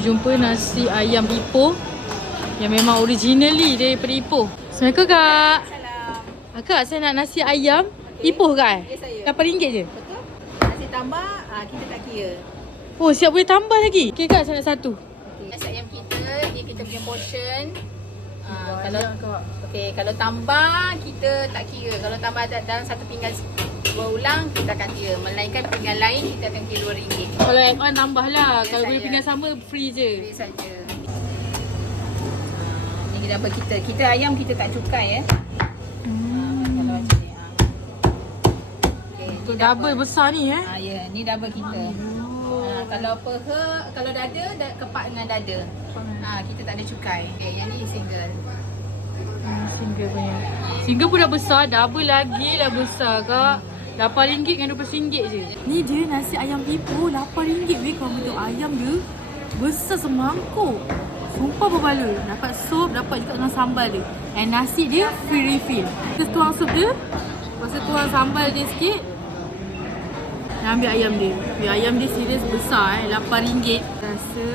Jumpa nasi ayam Ipoh yang memang originally daripada Ipoh. Assalamualaikum kak. Salam. Ah, Kak, saya nak nasi ayam Ipoh kak Ya, saya. eh? RM8 je? Betul? Nasi tambah, ah, kita tak kira. Oh, siap boleh tambah lagi. Okey kak, saya nak satu. Okay. Nasi ayam kita, ni kita punya portion. Ah, kalau okey, kalau tambah kita tak kira. Kalau tambah da- dalam satu pinggan dua ulang kita akan kira. Melainkan pinggan lain kita akan kira RM2. Kalau add on tambah lah. Ya, Kalau boleh pinggan sama, free je. Boleh saja. Ah, Ni double kita. Kita ayam kita tak cukai eh. Ah, kalau macam ni. ah. Ni double besar ni eh. Ah ya, ni double kita. Ha, kalau peha, kalau dada, da, kepak dengan dada. Ha, kita tak ada cukai. Okay, yang ni single. Hmm, single punya. Single pun dah besar, double lagi lah besar kak. RM8 dengan RM12 je. Ni dia nasi ayam ibu RM8 weh kalau bentuk ayam dia besar semangkuk. Sumpah berbaloi. Dapat sup, dapat juga dengan sambal dia. And nasi dia free refill. Kita tuang sup dia. Lepas tu tuang sambal dia sikit. Dan ambil ayam dia. Dia ayam dia serius besar eh. RM8. Rasa.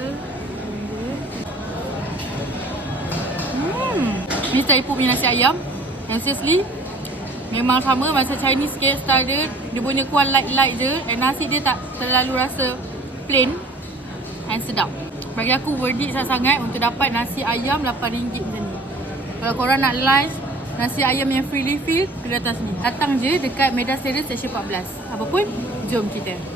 Hmm. Style Ipoh punya nasi ayam. Yang seriously Memang sama macam Chinese sikit style dia Dia punya kuah light-light je And nasi dia tak terlalu rasa plain And sedap. Bagi aku worth it sangat-sangat Untuk dapat nasi ayam RM8 macam ni. Kalau korang nak lunch Nasi ayam yang free refill Ke atas ni. Datang je dekat Medan Terrace Section 14 Apa pun Jom kita